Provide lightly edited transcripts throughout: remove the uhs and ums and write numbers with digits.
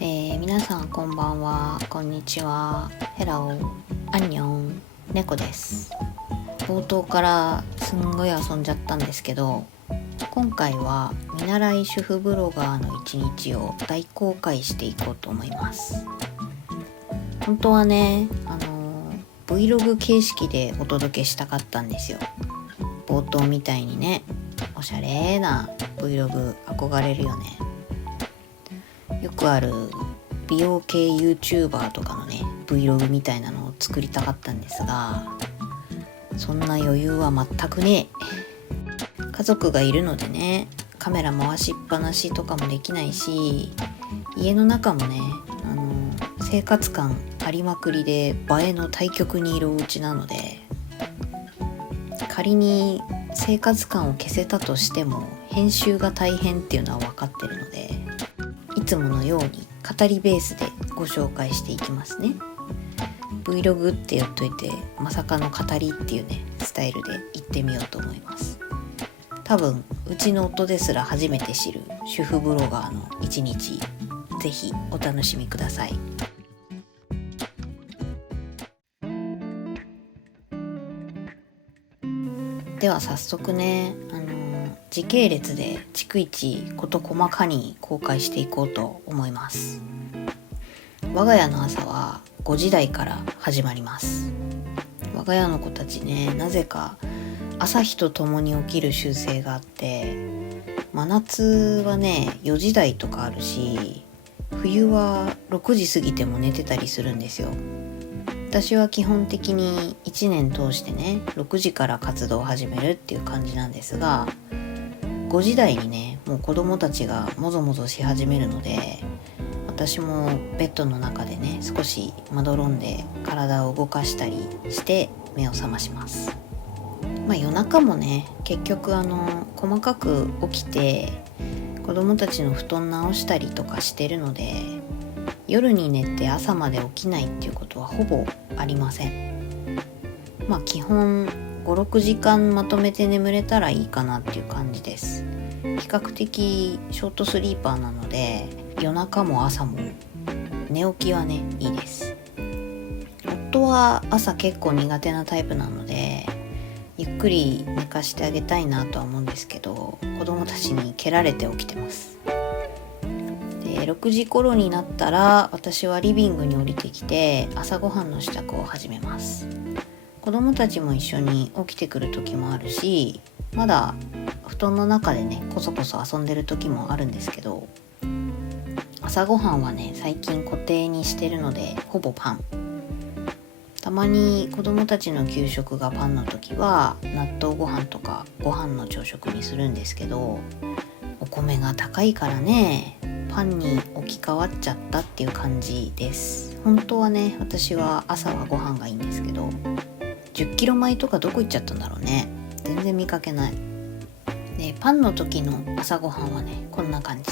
皆さんこんばんは、こんにちは、ヘロー、アンニョン、猫です。冒頭からすんごい遊んじゃったんですけど、今回は見習い主婦ブロガーの一日を大公開していこうと思います。本当はね、Vlog 形式でお届けしたかったんですよ。冒頭みたいにね、おしゃれな Vlog 憧れるよね。よくある美容系 YouTuber とかのね Vlog みたいなのを作りたかったんですが、そんな余裕は全くねえ。家族がいるのでね、カメラ回しっぱなしとかもできないし、家の中もね生活感ありまくりで映えの対極にいるお家なので、仮に生活感を消せたとしても編集が大変っていうのは分かってるので、いつものように語りベースでご紹介していきますね。 Vlog って言っといてまさかの語りっていうねスタイルで行ってみようと思います。多分うちの夫ですら初めて知る主婦ブロガーの一日、ぜひお楽しみください。では早速ね、時系列で逐一事細かに公開していこうと思います。我が家の朝は5時台から始まります。我が家の子たちね、なぜか朝日とともに起きる習性があって、真夏はね4時台とかあるし、冬は6時過ぎても寝てたりするんですよ。私は基本的に1年通してね6時から活動を始めるっていう感じなんですが、5時台にねもう子供たちがもぞもぞし始めるので、私もベッドの中でね少しまどろんで体を動かしたりして目を覚まします。夜中もね結局細かく起きて子供たちの布団直したりとかしてるので、夜に寝て朝まで起きないっていうことはほぼありません。基本 5,6 時間まとめて眠れたらいいかなっていう感じです。比較的ショートスリーパーなので、夜中も朝も寝起きはねいいです。夫は朝結構苦手なタイプなので、ゆっくり寝かしてあげたいなとは思うんですけど、子供たちに蹴られて起きてます。で、6時頃になったら私はリビングに降りてきて朝ごはんの支度を始めます。子供たちも一緒に起きてくる時もあるし、まだ布団の中でねこそこそ遊んでる時もあるんですけど、朝ごはんはね最近固定にしてるのでほぼパン。たまに子供たちの給食がパンの時は納豆ご飯とかご飯の朝食にするんですけど、お米が高いからねパンに置き換わっちゃったっていう感じです。本当はね私は朝はご飯がいいんですけど、10キロ米とかどこ行っちゃったんだろうね。全然見かけない。で、パンの時の朝ごはんはねこんな感じ。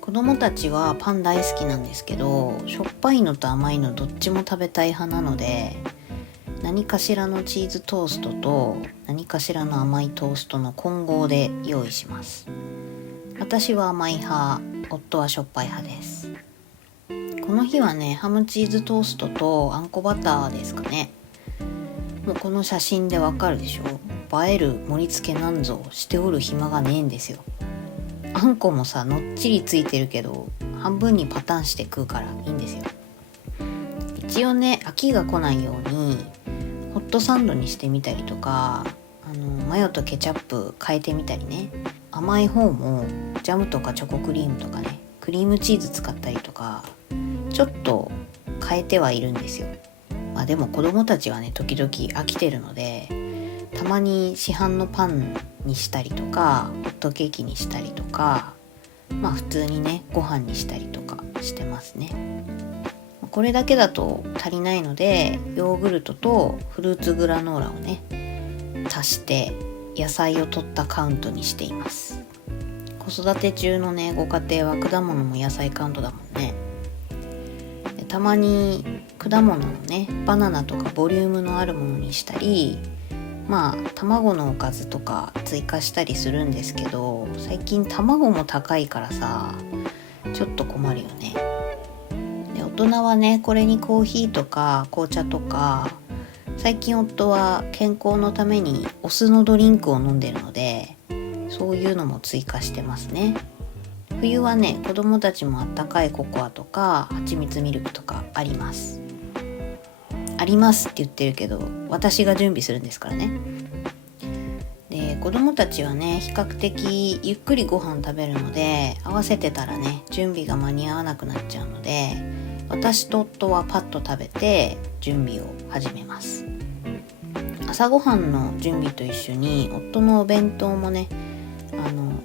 子供たちはパン大好きなんですけど、しょっぱいのと甘いのどっちも食べたい派なので、何かしらのチーズトーストと何かしらの甘いトーストの混合で用意します。私は甘い派、夫はしょっぱい派です。この日はねハムチーズトーストとあんこバターですかね。もうこの写真でわかるでしょ。映える盛り付けなんぞしておる暇がねえんですよ。あんこもさのっちりついてるけど、半分にパターンして食うからいいんですよ。一応ね飽きが来ないようにホットサンドにしてみたりとか、マヨとケチャップ変えてみたりね、甘い方もジャムとかチョコクリームとかねクリームチーズ使ったりとかちょっと変えてはいるんですよ。でも子供たちはね時々飽きてるので、たまに市販のパンにしたりとかホットケーキにしたりとか、普通にねご飯にしたりとかしてますね。これだけだと足りないので、ヨーグルトとフルーツグラノーラをね足して野菜を取ったカウントにしています。子育て中のねご家庭は果物も野菜カウントだもんね。で、たまに果物をねバナナとかボリュームのあるものにしたり、卵のおかずとか追加したりするんですけど、最近卵も高いからさ、ちょっと困るよね。で、大人はね、これにコーヒーとか紅茶とか、最近夫は健康のためにお酢のドリンクを飲んでるので、そういうのも追加してますね。冬はね、子供たちもあったかいココアとか蜂蜜ミルクとかあります。ありますって言ってるけど、私が準備するんですからね。で、子供たちはね、比較的ゆっくりご飯食べるので、合わせてたらね、準備が間に合わなくなっちゃうので、私と夫はパッと食べて準備を始めます。朝ごはんの準備と一緒に夫のお弁当もね、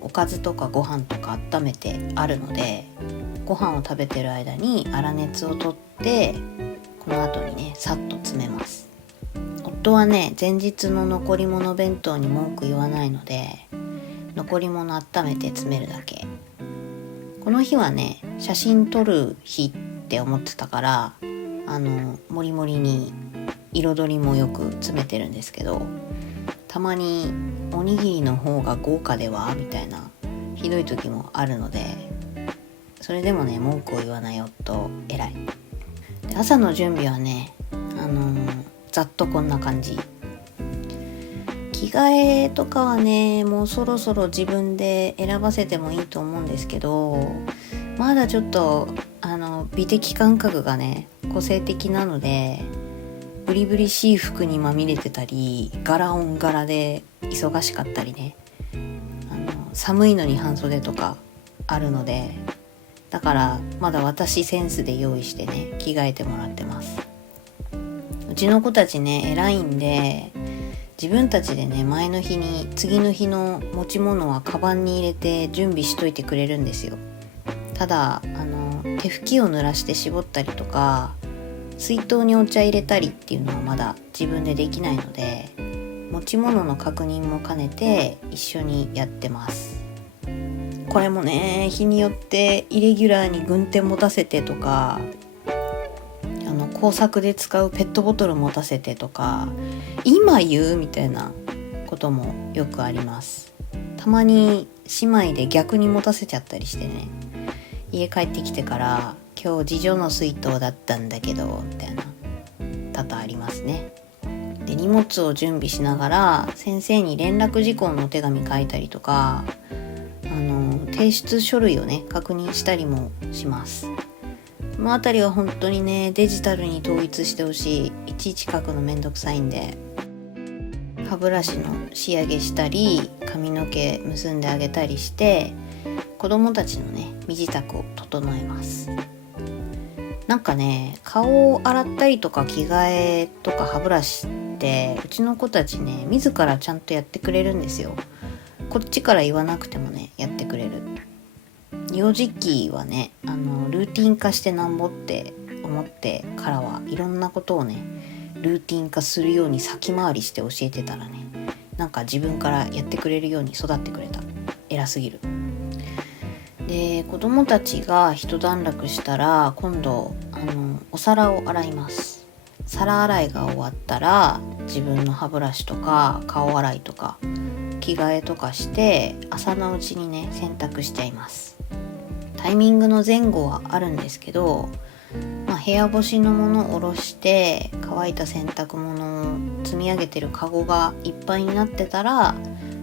おかずとかご飯とか温めてあるので、ご飯を食べてる間に粗熱を取って、この後にね、さっと詰めます。夫はね、前日の残り物弁当に文句言わないので、残り物温めて詰めるだけ。この日はね、写真撮る日って思ってたから、もりもりに彩りもよく詰めてるんですけど、たまにおにぎりの方が豪華ではみたいなひどい時もあるので、それでもね、文句を言わない夫偉い。で、朝の準備はね、ざっとこんな感じ。着替えとかはね、もうそろそろ自分で選ばせてもいいと思うんですけど、まだちょっと美的感覚がね、個性的なので、ブリブリしい服にまみれてたり、柄オン柄で忙しかったりね、寒いのに半袖とかあるので、だからまだ私センスで用意してね、着替えてもらってます。うちの子たちね、偉いんで、自分たちでね、前の日に次の日の持ち物はカバンに入れて準備しといてくれるんですよ。ただ手拭きを濡らして絞ったりとか、水筒にお茶入れたりっていうのはまだ自分でできないので、持ち物の確認も兼ねて一緒にやってます。これもね、日によってイレギュラーに軍手持たせてとか、工作で使うペットボトル持たせてとか、今言うみたいなこともよくあります。たまに姉妹で逆に持たせちゃったりしてね、家帰ってきてから今日次女の水筒だったんだけどみたいな多々ありますね。で、荷物を準備しながら先生に連絡事項のお手紙書いたりとか、提出書類をね、確認したりもします。このあたりは本当にね、デジタルに統一してほしい。いちいち書くのめんどくさいんで、歯ブラシの仕上げしたり、髪の毛結んであげたりして、子供たちのね、身支度を整えます。なんかね、顔を洗ったりとか着替えとか歯ブラシってうちの子たちね、自らちゃんとやってくれるんですよ。こっちから言わなくてもね、やってくれる。幼児期はね、ルーティン化してなんぼって思ってからはいろんなことをね、ルーティン化するように先回りして教えてたらね、なんか自分からやってくれるように育ってくれた。偉すぎる。で、子供たちが一段落したら、今度お皿を洗います。皿洗いが終わったら、自分の歯ブラシとか顔洗いとか着替えとかして、朝のうちにね、洗濯しちゃいます。タイミングの前後はあるんですけど、部屋干しのものを下ろして、乾いた洗濯物を積み上げてるカゴがいっぱいになってたら、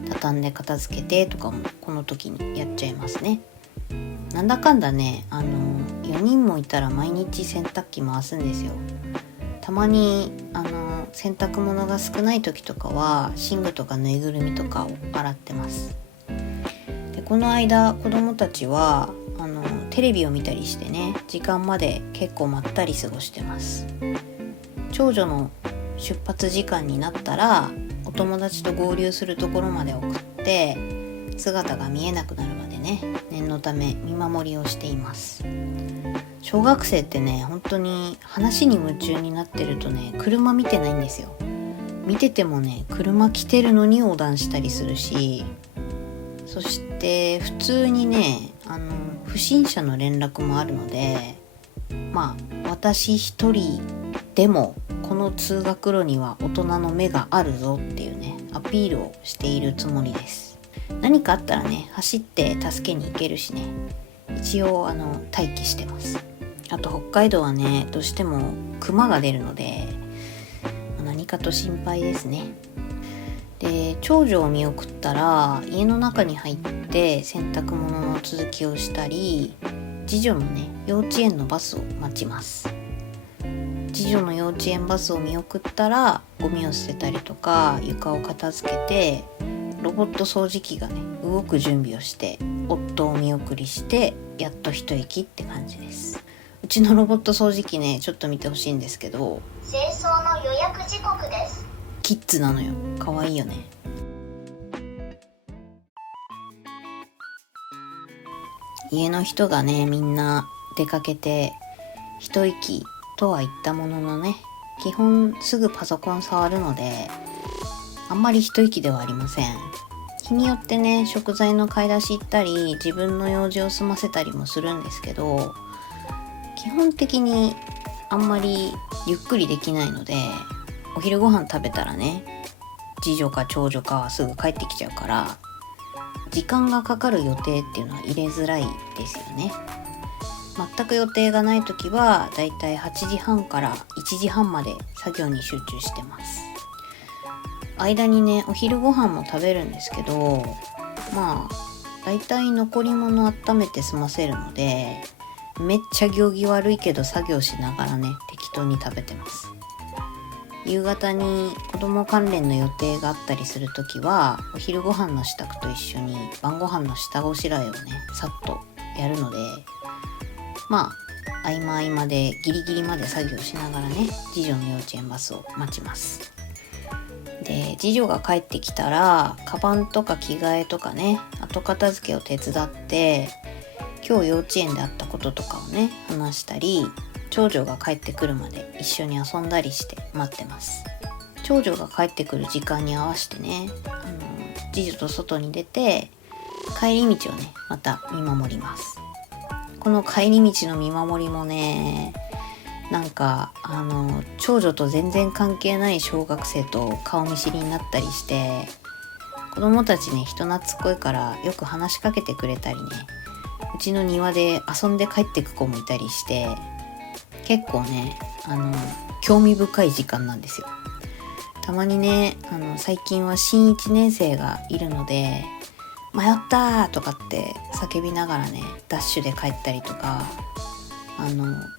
畳んで片付けてとかもこの時にやっちゃいますね。なんだかんだね、4人もいたら毎日洗濯機回すんですよ。たまに洗濯物が少ない時とかは寝具とかぬいぐるみとかを洗ってます。で、この間子供たちはテレビを見たりしてね、時間まで結構まったり過ごしてます。長女の出発時間になったら、お友達と合流するところまで送って、姿が見えなくなるまでね、念のため見守りをしています。小学生ってね、本当に話に夢中になってるとね、車見てないんですよ。見ててもね、車来てるのに横断したりするし、そして普通にね、不審者の連絡もあるので、私一人でもこの通学路には大人の目があるぞっていうね、アピールをしているつもりです。何かあったらね、走って助けに行けるしね、一応待機してます。あと北海道はねどうしても熊が出るので何かと心配ですね。で長女を見送ったら家の中に入って洗濯物の続きをしたり、次女のね幼稚園のバスを待ちます。次女の幼稚園バスを見送ったらゴミを捨てたりとか床を片付けて、ロボット掃除機がね動く準備をして夫を見送りしてやっと一息って感じです。うちのロボット掃除機ねちょっと見てほしいんですけど、清掃の予約時刻です。キッズなのよ。かわいいよね。家の人がねみんな出かけて一息とは言ったもののね、基本すぐパソコン触るのであんまり一息ではありません。日によってね食材の買い出し行ったり自分の用事を済ませたりもするんですけど、基本的にあんまりゆっくりできないので、お昼ご飯食べたらね次女か長女かはすぐ帰ってきちゃうから、時間がかかる予定っていうのは入れづらいですよね。全く予定がない時はだいたい8時半から1時半まで作業に集中してます。間にねお昼ご飯も食べるんですけど、だいたい残り物温めて済ませるので、めっちゃ行儀悪いけど作業しながらね適当に食べてます。夕方に子供関連の予定があったりするときはお昼ご飯の支度と一緒に晩ご飯の下ごしらえをねさっとやるので、合間合間でギリギリまで作業しながらね次女の幼稚園バスを待ちます。で次女が帰ってきたらカバンとか着替えとかね後片付けを手伝って、今日幼稚園であったこととかをね話したり、長女が帰ってくるまで一緒に遊んだりして待ってます。長女が帰ってくる時間に合わせてね次女と外に出て帰り道をねまた見守ります。この帰り道の見守りもね長女と全然関係ない小学生と顔見知りになったりして、子供たちね人懐っこいからよく話しかけてくれたりね、うちの庭で遊んで帰ってく子もいたりして、結構ね興味深い時間なんですよ。たまにね最近は新1年生がいるので、迷ったーとかって叫びながらねダッシュで帰ったりとか、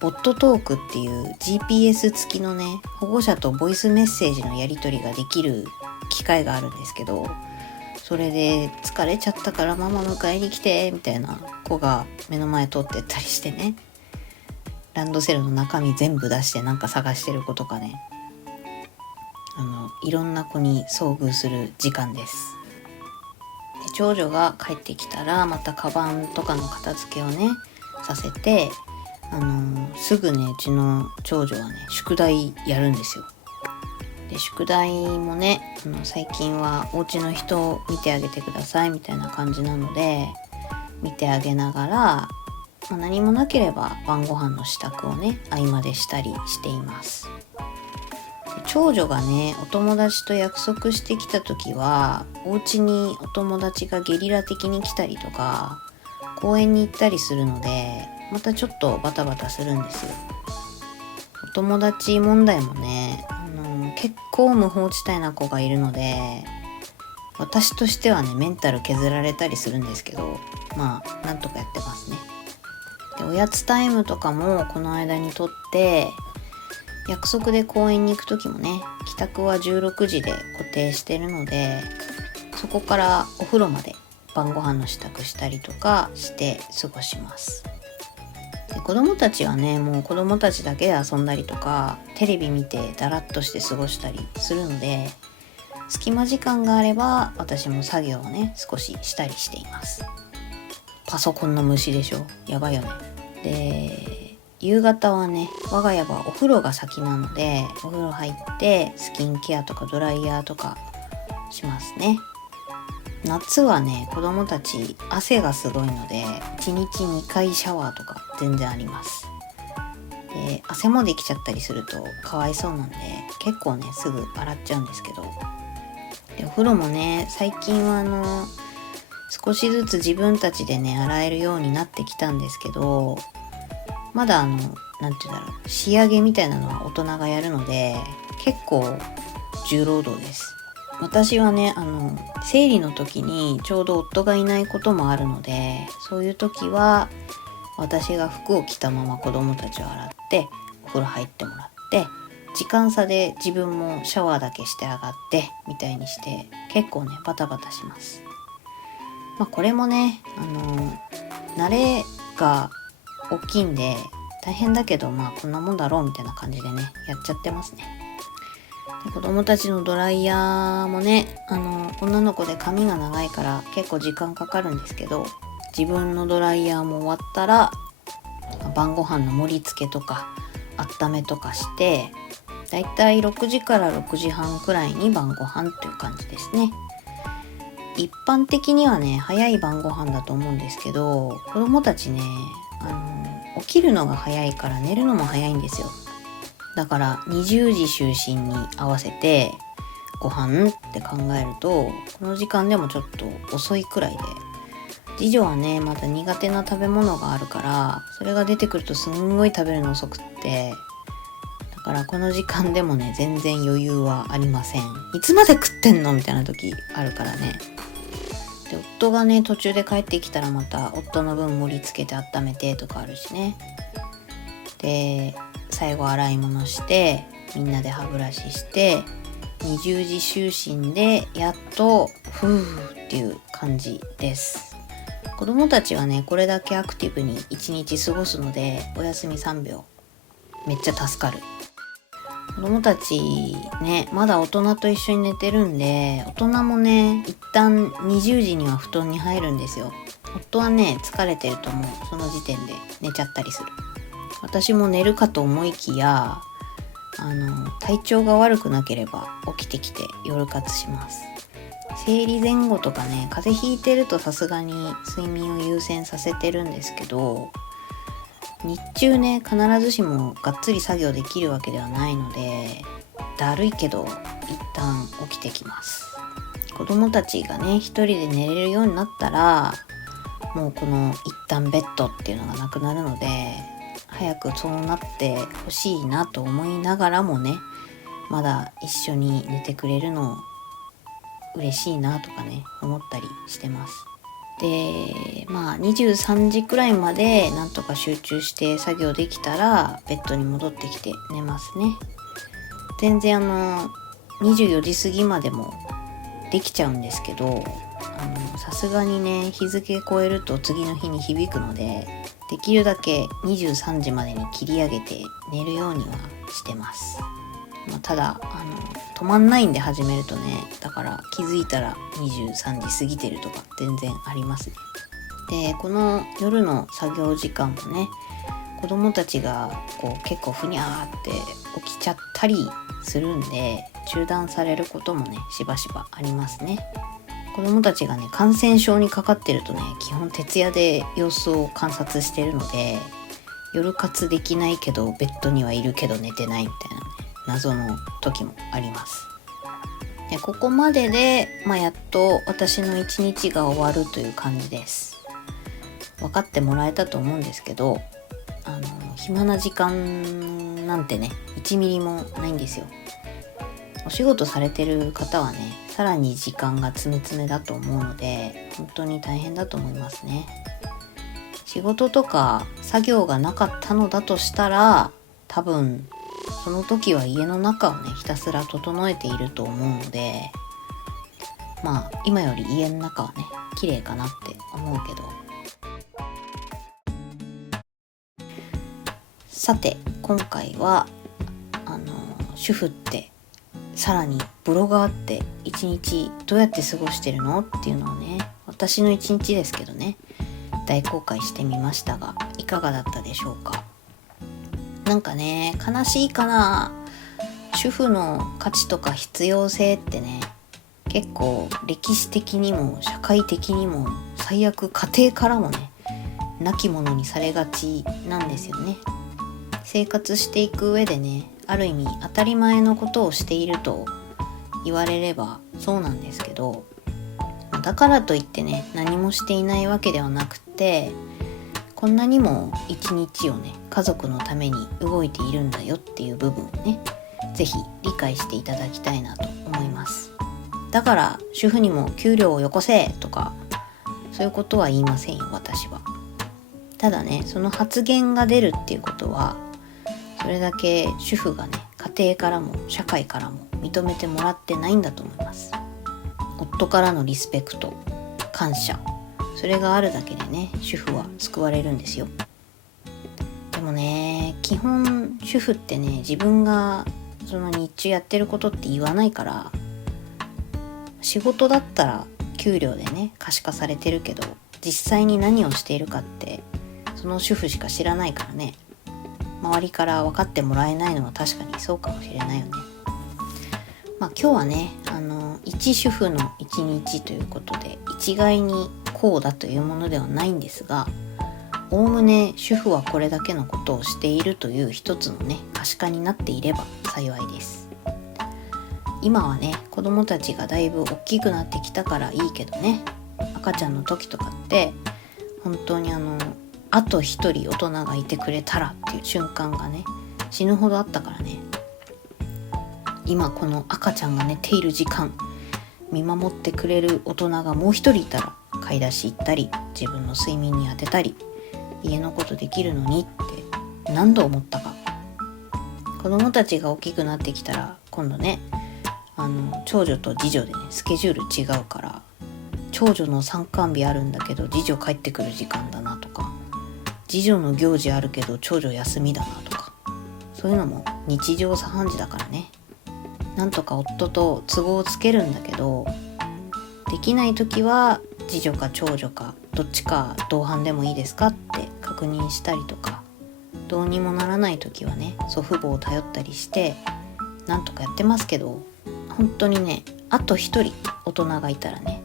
ボットトークっていう GPS 付きのね保護者とボイスメッセージのやり取りができる機会があるんですけど、それで疲れちゃったからママ迎えに来てみたいな子が目の前通ってったりしてね、ランドセルの中身全部出して探してる子とかね、いろんな子に遭遇する時間です。で長女が帰ってきたらまたカバンとかの片付けをねさせて、すぐねうちの長女はね宿題やるんですよ。で宿題もね最近はお家の人を見てあげてくださいみたいな感じなので見てあげながら、何もなければ晩ご飯の支度をね合間でしたりしています。長女がねお友達と約束してきた時はお家にお友達がゲリラ的に来たりとか公園に行ったりするので、またちょっとバタバタするんですよ。お友達問題もね結構無法地帯な子がいるので、私としてはねメンタル削られたりするんですけど、なんとかやってますね。でおやつタイムとかもこの間にとって、約束で公園に行く時もね帰宅は16時で固定してるので、そこからお風呂まで晩ご飯の支度したりとかして過ごします。で子供たちはねもう子供たちだけで遊んだりとかテレビ見てダラッとして過ごしたりするので、隙間時間があれば私も作業をね少ししたりしています。パソコンの虫でしょ、やばいよね。で夕方はね我が家はお風呂が先なので、お風呂入ってスキンケアとかドライヤーとかしますね。夏はね子供たち汗がすごいので1日2回シャワーとか全然あります。で汗もできちゃったりするとかわいそうなんで結構ねすぐ洗っちゃうんですけど、でお風呂もね最近は少しずつ自分たちでね洗えるようになってきたんですけど、まだなんて言うんだろう、仕上げみたいなのは大人がやるので結構重労働です。私はね生理の時にちょうど夫がいないこともあるので、そういう時は私が服を着たまま子供たちを洗ってお風呂入ってもらって、時間差で自分もシャワーだけして上がってみたいにして結構ねバタバタします。これもね慣れが大きいんで大変だけど、こんなもんだろうみたいな感じでねやっちゃってますね。で子供たちのドライヤーもね女の子で髪が長いから結構時間かかるんですけど、自分のドライヤーも終わったら晩ご飯の盛り付けとか温めとかして、だいたい6時から6時半くらいに晩ご飯という感じですね。一般的にはね早い晩ご飯だと思うんですけど、子供たちね起きるのが早いから寝るのも早いんですよ。だから20時就寝に合わせてご飯って考えるとこの時間でもちょっと遅いくらいで、次女はねまた苦手な食べ物があるからそれが出てくるとすんごい食べるの遅くって、だからこの時間でもね全然余裕はありません。いつまで食ってんのみたいな時あるからね。で夫がね途中で帰ってきたらまた夫の分盛り付けて温めてとかあるしね。で最後洗い物してみんなで歯ブラシして20時就寝でやっとふーっていう感じです。子供たちはねこれだけアクティブに1日過ごすのでお休み3秒めっちゃ助かる。子供たちねまだ大人と一緒に寝てるんで、大人もね一旦20時には布団に入るんですよ。夫はね疲れてるともうその時点で寝ちゃったりする。私も寝るかと思いきや体調が悪くなければ起きてきて夜活します。生理前後とかね風邪ひいてるとさすがに睡眠を優先させてるんですけど、日中ね必ずしもがっつり作業できるわけではないのでだるいけど一旦起きてきます。子供たちがね一人で寝れるようになったらもうこの一旦ベッドっていうのがなくなるので、早くそうなってほしいなと思いながらもねまだ一緒に寝てくれるの嬉しいなとかね思ったりしてます。で23時くらいまでなんとか集中して作業できたらベッドに戻ってきて寝ますね。全然24時過ぎまでもできちゃうんですけど、さすがにね日付超えると次の日に響くのでできるだけ23時までに切り上げて寝るようにはしてます。ただ止まんないんで始めるとね、だから気づいたら23時過ぎてるとか全然ありますね。でこの夜の作業時間もね子供たちが結構ふにゃーって起きちゃったりするんで中断されることもねしばしばありますね。子供たちがね感染症にかかってるとね基本徹夜で様子を観察してるので、夜活できないけどベッドにはいるけど寝てないみたいなね謎の時もあります。でここまでで、やっと私の一日が終わるという感じです。分かってもらえたと思うんですけど暇な時間なんてね1ミリもないんですよ。お仕事されてる方はねさらに時間が詰め詰めだと思うので本当に大変だと思いますね。仕事とか作業がなかったのだとしたら多分その時は家の中をねひたすら整えていると思うので、今より家の中はね綺麗かなって思うけど。さて今回は主婦ってさらにブロガーって一日どうやって過ごしてるのっていうのをね、私の一日ですけどね大公開してみましたがいかがだったでしょうか。なんかね悲しいかな、主婦の価値とか必要性ってね結構歴史的にも社会的にも最悪家庭からもねなきものにされがちなんですよね。生活していく上でねある意味当たり前のことをしていると言われればそうなんですけど、だからといってね、何もしていないわけではなくて、こんなにも一日をね、家族のために動いているんだよっていう部分をね、ぜひ理解していただきたいなと思います。だから主婦にも給料をよこせとか、そういうことは言いませんよ、私は。ただね、その発言が出るっていうことは、それだけ主婦がね、家庭からも社会からも認めてもらってないんだと思います。夫からのリスペクト、感謝、それがあるだけでね、主婦は救われるんですよ。でもね、基本主婦ってね、自分がその日中やってることって言わないから、仕事だったら給料でね可視化されてるけど、実際に何をしているかってその主婦しか知らないからね、周りから分かってもらえないのは確かにそうかもしれないよね。今日はね、一主婦の一日ということで、一概にこうだというものではないんですが、おおむね主婦はこれだけのことをしているという一つのね可視化になっていれば幸いです。今はね、子供たちがだいぶ大きくなってきたからいいけどね、赤ちゃんの時とかって本当にあと一人大人がいてくれたらっていう瞬間がね、死ぬほどあったからね。今この赤ちゃんが寝ている時間、見守ってくれる大人がもう一人いたら、買い出し行ったり自分の睡眠に当てたり家のことできるのにって何度思ったか。子供たちが大きくなってきたら今度ね、長女と次女でねスケジュール違うから、長女の参観日あるんだけど次女帰ってくる時間だなとか、次女の行事あるけど長女休みだなとか、そういうのも日常茶飯事だからね。なんとか夫と都合をつけるんだけど、できない時は次女か長女かどっちか同伴でもいいですかって確認したりとか、どうにもならない時はね祖父母を頼ったりしてなんとかやってますけど、本当にね、あと一人大人がいたらね、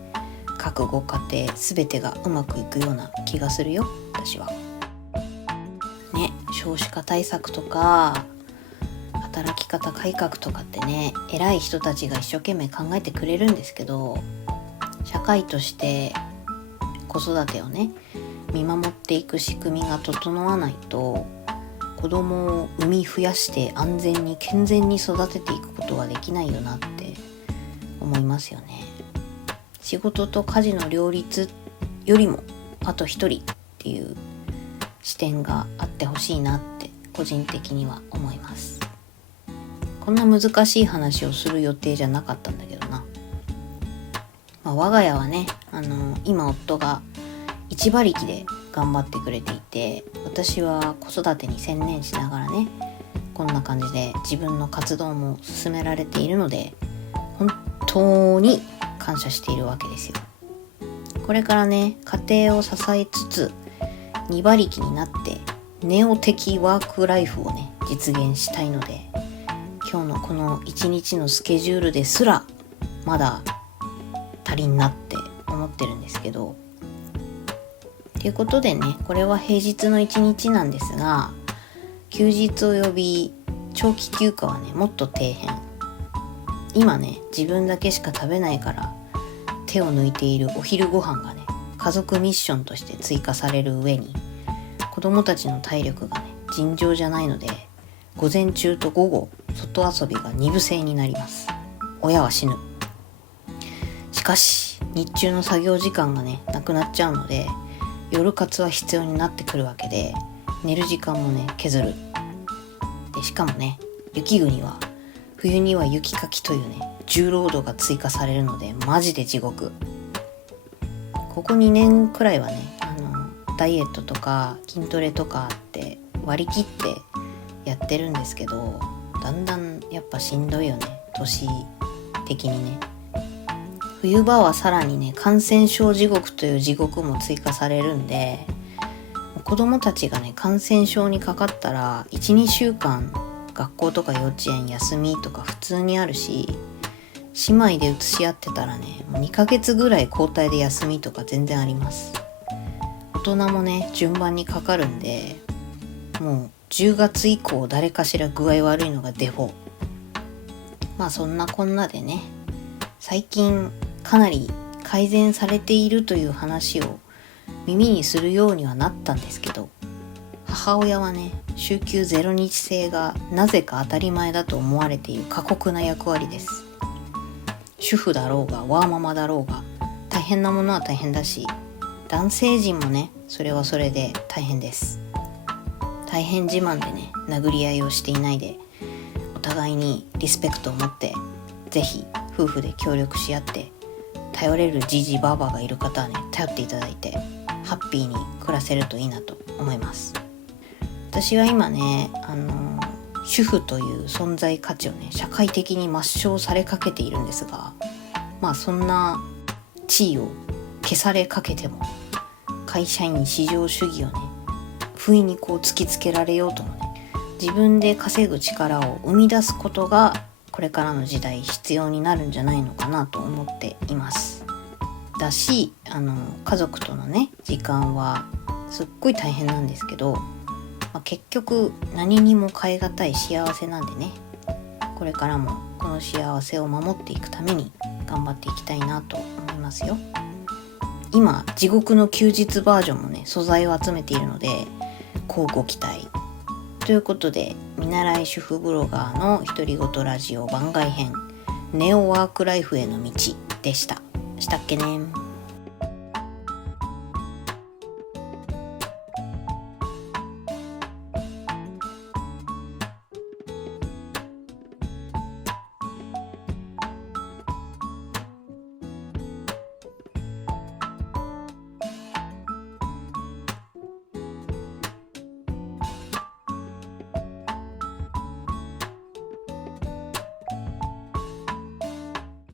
各ご家庭全てがうまくいくような気がするよ、私はね。少子化対策とか働き方改革とかってね、偉い人たちが一生懸命考えてくれるんですけど、社会として子育てをね見守っていく仕組みが整わないと、子供を産み増やして安全に健全に育てていくことはできないよなって思いますよね。仕事と家事の両立よりもあと一人っていう視点があってほしいなって個人的には思います。こんな難しい話をする予定じゃなかったんだけどな。我が家はね、今夫が一馬力で頑張ってくれていて、私は子育てに専念しながらね、こんな感じで自分の活動も進められているので、本当に感謝しているわけですよ。これからね、家庭を支えつつ二馬力になってネオ的ワークライフをね実現したいので、今日のこの一日のスケジュールですらまだ足りんなって思ってるんですけど、ということでね、これは平日の一日なんですが、休日及び長期休暇はねもっと底辺。今ね、自分だけしか食べないから手を抜いているお昼ご飯がね家族ミッションとして追加される上に、子供たちの体力がね尋常じゃないので、午前中と午後外遊びが二部制になります。親は死ぬ。しかし日中の作業時間がねなくなっちゃうので、夜活は必要になってくるわけで、寝る時間もね削る。でしかもね、雪国は冬には雪かきというね重労働が追加されるので、マジで地獄。ここ2年くらいはね、ダイエットとか筋トレとかって割り切ってやってるんですけど、だんだんやっぱしんどいよね、年的にね。冬場はさらにね、感染症地獄という地獄も追加されるんで、子供たちがね感染症にかかったら 1,2 週間学校とか幼稚園休みとか普通にあるし、姉妹で移し合ってたらね2ヶ月ぐらい交代で休みとか全然あります。大人もね順番にかかるんで、もう10月以降誰かしら具合悪いのがデフォ。そんなこんなでね、最近かなり改善されているという話を耳にするようにはなったんですけど、母親はね、週休0日制がなぜか当たり前だと思われている過酷な役割です。主婦だろうがワーママだろうが大変なものは大変だし、男性陣もね、それはそれで大変です。大変自慢でね、殴り合いをしていないで、お互いにリスペクトを持って、ぜひ夫婦で協力し合って、頼れるじじばあばがいる方はね、頼っていただいてハッピーに暮らせるといいなと思います。私は今ね、主婦という存在価値をね、社会的に抹消されかけているんですが、そんな地位を消されかけても、会社員至上主義をね、不意に突きつけられようともね、自分で稼ぐ力を生み出すことがこれからの時代必要になるんじゃないのかなと思っています。だし、家族とのね、時間はすっごい大変なんですけど、結局何にも代え難い幸せなんでね、これからもこの幸せを守っていくために頑張っていきたいなと思いますよ。今地獄の休日バージョンもね、素材を集めているので、乞うご期待ということで、見習い主婦ブロガーの独り言ラジオ番外編、ネオワークライフへの道でしたっけね。